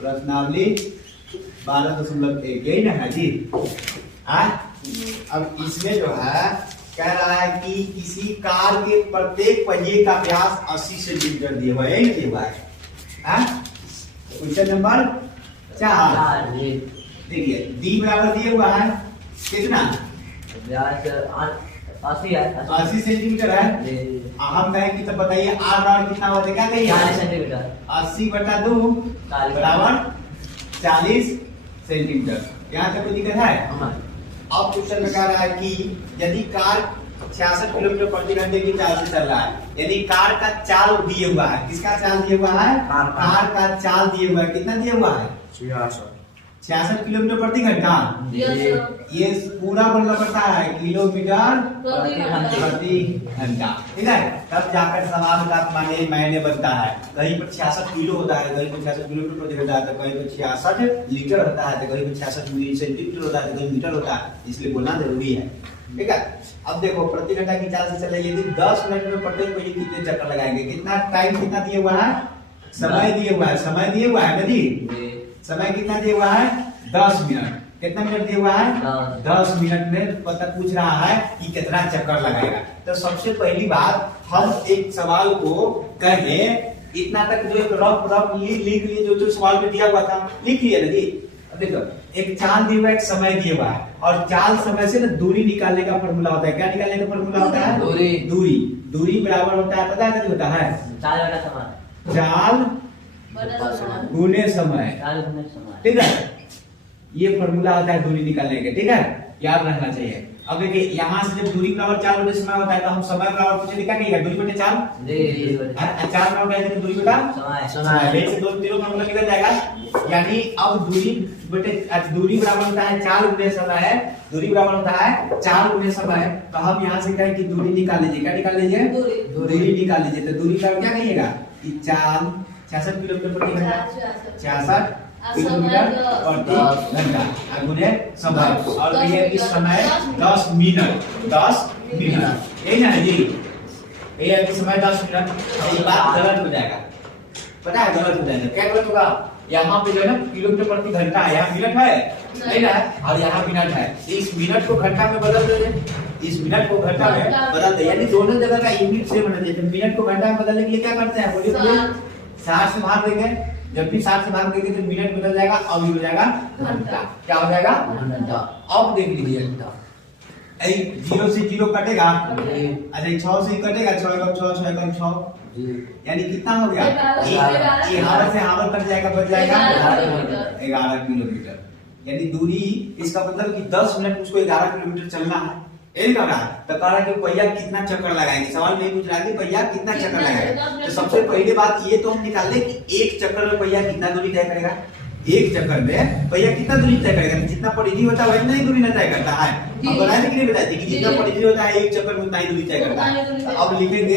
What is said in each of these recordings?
प्रश्नावली 12.1 यही ना है जी। अब इसमें जो है कह रहा है कि किसी कार के प्रत्येक पहिए का व्यास 80 सेंटीमीटर दिया हुआ है, दिया हुआ है। क्वेश्चन नंबर 4 देखिए डी बराबर दिया हुआ है कितना, व्यास 80 सेंटीमीटर है। हम कहें कि तो बताइए आर बराबर कितना होता है, क्या कहिए 40 सेंटीमीटर। 80/2 बराबर 40 सेंटीमीटर। यहाँ तक कोई दिक्कत है? अब क्वेश्चन में कह रहा है कि यदि कार 66 किलोमीटर प्रति घंटे की चाल से चल रहा है, यदि कार का चाल दिया हुआ है, किसका चाल दिया हुआ है, कार का चाल दिया हुआ है, कितना दिया हुआ है 66 किलोमीटर प्रति घंटा। ये पूरा मतलब पड़ता है किलोमीटर प्रति घंटा, ठीक है। तब जाकर सवाल का माने मायने बनता है। कहीं पर 66 किलो होता है, कहीं पर 66 किलोमीटर प्रति घंटा होता है, कहीं पर 66 लीटर होता है, तो कहीं पर 66 सेंटीमीटर होता है, कहीं मीटर होता है, इसलिए बोलना जरूरी है, ठीक है। अब देखो प्रति घंटा की चाल से चले, यदि 10 मिनट में प्रत्येक पहिए कितने चक्कर लगाएंगे, कितना टाइम कितना दिया हुआ है, समय दिया हुआ है, समय दिया हुआ है ना जी, समय कितना दिया हुआ है 10 मिनट। कितना मिनट दिया हुआ है 10 मिनट में पता पूछ रहा है कि कितना चक्कर लगाएगा। तो सबसे पहली बात हम एक सवाल को कहे इतना तक जो एक रफ लिख लिए, जो सवाल में दिया हुआ था लिख लिया ना जी। अब देखो एक चाल दिया हुआ, एक समय दिया हुआ है, और चाल समय से ना दूरी निकालने का फॉर्मूला होता है। क्या निकालने का फॉर्मूला होता है? दूरी बराबर होता है, पता है क्या होता है? चाल गुने समय, ठीक है। ये फॉर्मूला होता है दूरी निकालने के, ठीक है, याद रखना चाहिए। अब देखिए यहाँ से जब दूरी बराबर चाल बटे समय होता है तो हम समय बराबर कुछ लिखा नहीं है, दूरी बटे चाल, चाल बराबर क्या है, दूरी बटा समय, से दो तीनों फॉर्मूला निकल जाएगा। यानी अब दूरी बराबर होता है चाल गुने समय है, दूरी बराबर होता है चाल गुने समय। तो हम यहाँ से कहें कि दूरी निकाल लीजिए, क्या निकाल लीजिए, दूरी निकाल लीजिए। तो दूरी का क्या कहिएगा कि चाल 66 किलोमीटर प्रति घंटा, 66 किलोमीटर प्रति घंटा गुने समय, और ये कि समय 10 मिनट, यही ना है जी, ये है कि समय 10 मिनट। ये बात गलत हो जाएगा, पता है गलत हो जाएगा। क्या गलत होगा, यहाँ पे जो है ना किलोमीटर प्रति घंटा है, यहाँ मिनट है नहीं ना, और यहाँ मिनट है। इस मिनट को घंटा में बदल दे, इस मिनट को घंटा में बदल दे, यानी दोनों जगह का यूनिट सेम होना चाहिए। मिनट को घंटा में बदलने के लिए क्या करते हैं, बोलिए 60 से भाग देंगे, जब भी 60 से भाग देंगे तो मिनट बदल जाएगा, अब हो जाएगा घंटा। क्या हो जाएगा घंटा। अब देख लीजिए 0 से 0 कटेगा, अच्छा 6 से कटेगा, 6 यानी कितना हो गया, यहाँ से यहाँ कट जाएगा, बच जाएगा 11 किलोमीटर। यानी दूरी, इसका मतलब कि 10 मिनट उसको 11 किलोमीटर चलना है, यही कह रहा है। तो कह रहा है कि पहिया कितना चक्कर लगाएंगे, सवाल नहीं पूछ रहा है कि पहिया कितना चक्कर लगाएगा। तो सबसे पहले बात ये तो हम निकाल लें कि एक चक्कर में पहिया कितना दूरी तय करेगा, एक चक्कर में पहिया कितना दूरी तय करेगा। जितना परिधि होता है वही दूरी न तय करता है। अब बनाने के लिए बताते कि जितना परिधि होता है एक चक्कर में उतना ही दूरी तय करता है। तो अब लिखेंगे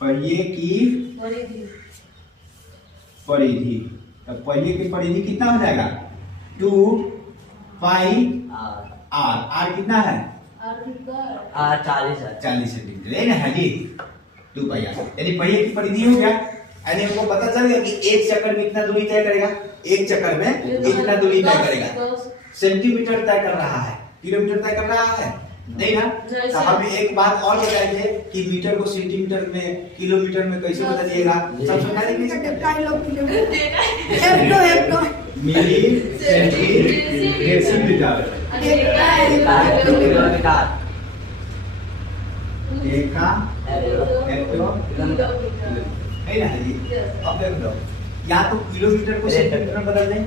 पहिए की परिधि। तो पहिए की परिधि कितना हो जाएगा 2 पाई आर कितना है 40 सेंटीमीटर है जी, 2 पाई आर। यानी पहिए की परिधि हो गया, यानी हमको पता चल गया कि एक चक्कर में कितना दूरी तय करेगा, एक चक्कर में कितना दूरी तय करेगा। सेंटीमीटर तय कर रहा है, किलोमीटर तय कर रहा है नहीं ना। तो हम एक बात और बताएंगे कि मीटर को सेंटीमीटर में, किलोमीटर में कैसे बदलिएगा। सबसे पहले मिली सेंटीमीटर, अब देख लो, या तो किलोमीटर को सेंटीमीटर बदल दें,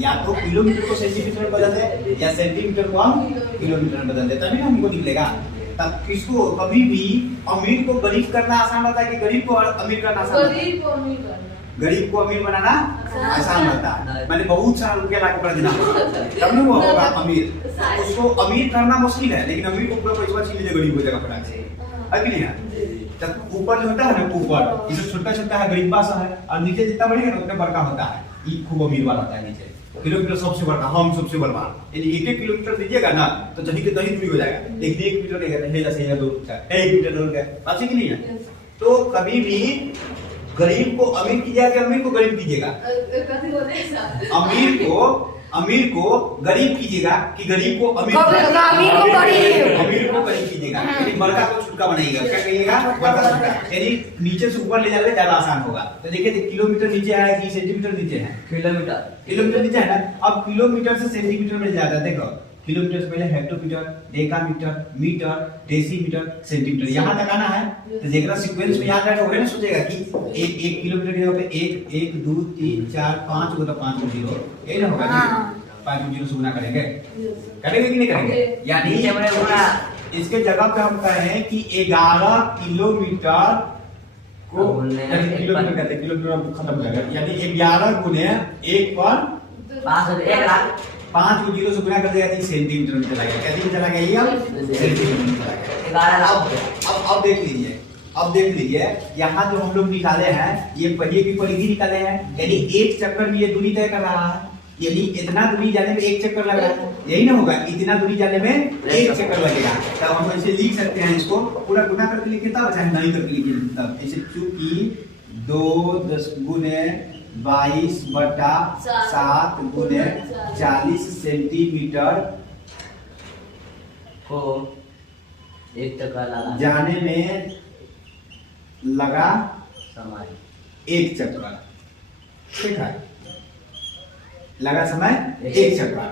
या तो किलोमीटर को सेंटीमीटर बदल दे, या सेंटीमीटर को हम किलोमीटर में बदल दे, तभी ना हमको निकलेगा। तब किसको कभी भी अमीर को गरीब करना आसान होता है कि गरीब को अमीर करना आसान होता है? गरीब को अमीर बनाना आसान होता है, मैंने बहुत सारा रुपया ला कर देना तब वो होगा अमीर। उसको अमीर करना मुश्किल है, लेकिन अमीर को पूरा पैसा छीन लीजिए, गरीब हो जाएगा फटाक से, है कि नहीं। तब ऊपर जो होता है ना, ऊपर इसे छोटा छोटा है, गरीब पास है, और नीचे जितना बढ़ेगा ना उतना बड़का होता है, ये खूब अमीर वाला होता है नीचे। किलोमीटर सबसे बड़ा, हम सबसे बड़ा, यानी 1-1 किलोमीटर दीजिएगा ना तो जहीं के तहीं दूरी हो जाएगा, लेकिन 1 मीटर नहीं है जैसे यहाँ 2 1 मीटर दूर है, बात है कि नहीं है? तो कभी भी गरीब को अमीर कीजिएगा कि अमीर को गरीब कीजिएगा? अमीर को गरीब कीजिएगा कि गरीब को अमीर कीजिएगा, यानी बड़का को छोटा बनाइएगा, क्या कहिएगा? बड़का छोटा, यानी नीचे से ऊपर ले जाने ज्यादा आसान होगा। तो देखिए किलोमीटर नीचे है कि सेंटीमीटर नीचे है? किलोमीटर नीचे है ना। अब किलोमीटर से सेंटीमीटर में ज्यादा, देखो किलोमीटर से पहले hectometre, decametre, metre, decimetre, centimetre, यहाँ तक आना है। तो जेकरा सीक्वेंस में याद रखोगे ना, सोचेगा कि 1 किलोमीटर के जगह पे 1 2 3 4 5 को तो 5 को 0 यही ना होगा। 5 को 0 से गुना करेंगे कि नहीं करेंगे? यानी इसके जगह पे हम कह रहे हैं कि 11 किलोमीटर को किलोमीटर कहते हैं, किलोमीटर खत्म हो जाएगा, यानी 11 गुने 1 पर 5 को 0 से गुना कर देगा तो सेंटीमीटर में चला गया। कैसे चला गया ये? अब सेंटीमीटर में चला गया। अब देख लीजिए यहाँ जो हम लोग निकाले हैं ये पहिए की परिधि निकाले हैं, यानी 1 चक्कर में ये दूरी तय कर रहा है, यानी इतना दूरी जाने में 1 चक्कर लग रहा है, यही ना होगा? इतना दूरी जाने में 1 चक्कर लगेगा। तब हम ऐसे लिख सकते हैं, इसको पूरा गुना करके लिखे तब, चाहे नहीं करके लिखे तब, ऐसे चूंकि 2 10 गुने 22/7 गुने 40 सेंटीमीटर को 1 चक्कर लगा जाने में लगा समय 1 चक्कर, ठीक है? लगा समय 1 चक्कर।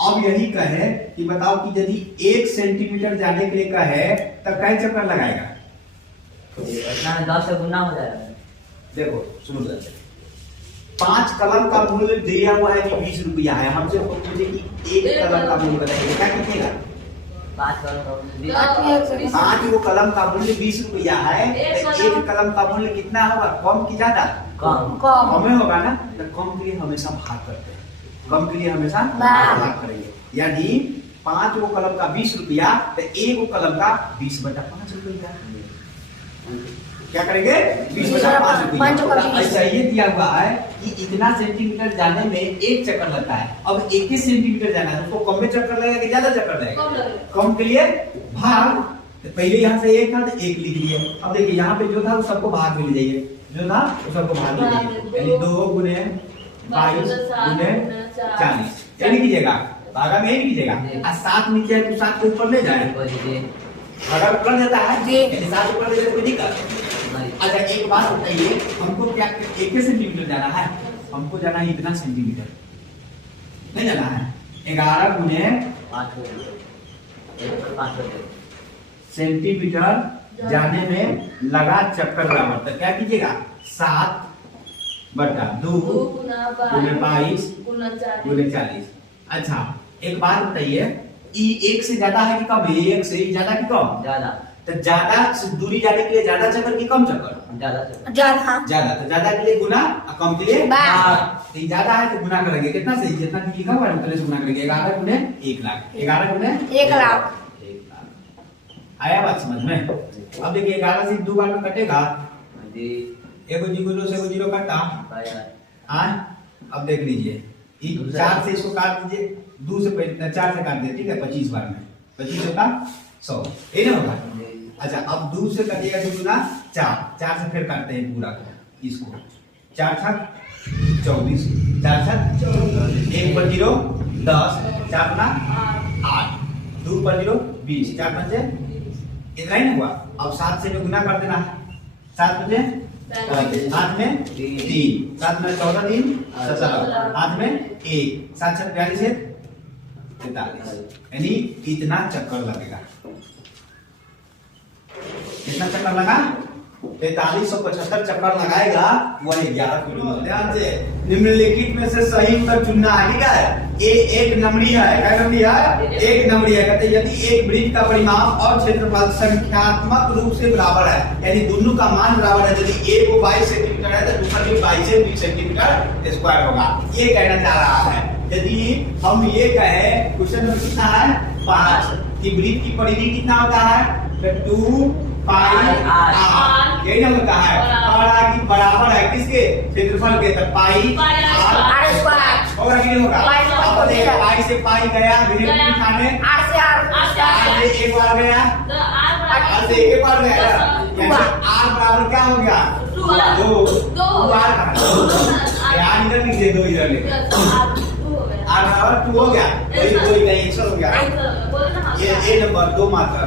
अब यही कहे कि बताओ कि यदि 1 सेंटीमीटर जाने के लिए कहे तब कै चक्कर लगाएगा? 10 से गुना हो जाएगा। देखो सुनो, 5 कलम का मूल्य दिया हुआ है कि 20 रुपया है, हमसे पूछे कि 1 कलम का मूल्य बताइए, क्या कीजिएगा? 5 कलम का मूल्य 20 रुपया है, तो 1 कलम का मूल्य कितना होगा? कम की ज्यादा? कम होगा ना। तो कम के लिए हमेशा भाग करते हैं, कम के लिए हमेशा भाग करेंगे, यानी 5 कलम का 20 रुपया, तो 1 कलम का 20/5 रुपया। क्या करेंगे? 20/5 रुपया। अच्छा ये दिया हुआ है कि इतना सेंटीमीटर जाने में 1 चक्कर लगता है। अब 21 सेंटीमीटर जाना है तो कम में चक्कर लगेगा कि ज्यादा चक्कर लगेगा? कम के लिए भाग। तो पहले यहाँ से 1 था तो 1 लिख लिए। अब देखिए यहाँ पे जो था वो सबको भाग में ले जाइए, जो था वो सबको भाग में ले जाइए, यानी 2 गुने 22 गुने 40 यही कीजिएगा, भागा में यही कीजिएगा। और 7 नीचे है तो 7 को ऊपर ले जाए, अगर ऊपर देता है 7 ऊपर देता है कोई दिक्कत। अच्छा एक बात बताइए, हमको क्या 1 सेंटीमीटर जाना है? हमको जाना है इतना सेंटीमीटर, नहीं जाना है। 11 गुने 5 सेंटीमीटर जाने में लगा चक्कर बराबर, तो क्या कीजिएगा? 7/2 गुने 22 गुने 40। अच्छा एक बात बताइए, ई 1 से ज्यादा है कि कम? 1 से ज्यादा कि कम? ज्यादा। तो ज्यादा से दूरी जाने के लिए ज्यादा चक्कर कि कम चक्कर? ज्यादा। तो ज्यादा के लिए गुना, कम के लिए भाग। तो ज्यादा है तो गुना करेंगे, कितना सही? जितना लिखा हुआ है उतने से गुना करेंगे। 11 गुने 1 लाख, 11 गुने 1 लाख। आया बात समझ में? अब देखिए 11 से 2 बार में कटेगा, एगो 0 से 0 कटा। अब देख लीजिए 4 से इसको काट दीजिए, 2 से 4 से काट दीजिए, ठीक है? 25 बार में 25 होगा 100, ये ना होगा? अच्छा अब 2 से कटिएगा 2 गुना 4 से फिर काटते हैं पूरा इसको, 4 छक 24, 4 छक 1 पर 0 10, 4 गुना 8, 2 पर 0 20, 4 पंजे इतना ही ना हुआ। अब 7 से गुना कर देना है, 7 पंजे 8 में 3, 7 में 14 3 17, 8 में 1, 7 छक 42 43, यानी इतना चक्कर लगेगा। कितना चक्कर लगा? 4375 चक्कर लगाएगा, वह 11 किलोमीटर। ध्यान से निम्नलिखित में से सही उत्तर चुनना है, ठीक है? ये एक नंबरी है, क्या नंबरी है? एक नंबरी है। कहते यदि एक वृत्त का परिमाप और क्षेत्रफल संख्यात्मक रूप से बराबर है, यानी दोनों का मान बराबर है, यदि एक को 22 सेंटीमीटर है तो दूसरा भी 22 सेंटीमीटर स्क्वायर होगा, ये कहना चाह रहा है। यदि हम ये कहें क्वेश्चन में कितना है 5 कि वृत्त की परिधि कितना होता है? 2 पाई r यही ना होता है और आगे बराबर है किसके क्षेत्रफल के तो पाई आर स्क्वायर होगा कि नहीं होगा पाई से अब देखिए पाई से पाई गया विभिन्न गया। दिखाने आर से आर आर से एक बार गया आर से एक बार गया यानी आर बराबर क्या हो गया दो आर यार इधर लिख दे दो इधर लिख आर बराबर 2 हो गया वही वही नहीं 100 हो गया ये नंबर 2 मात्रा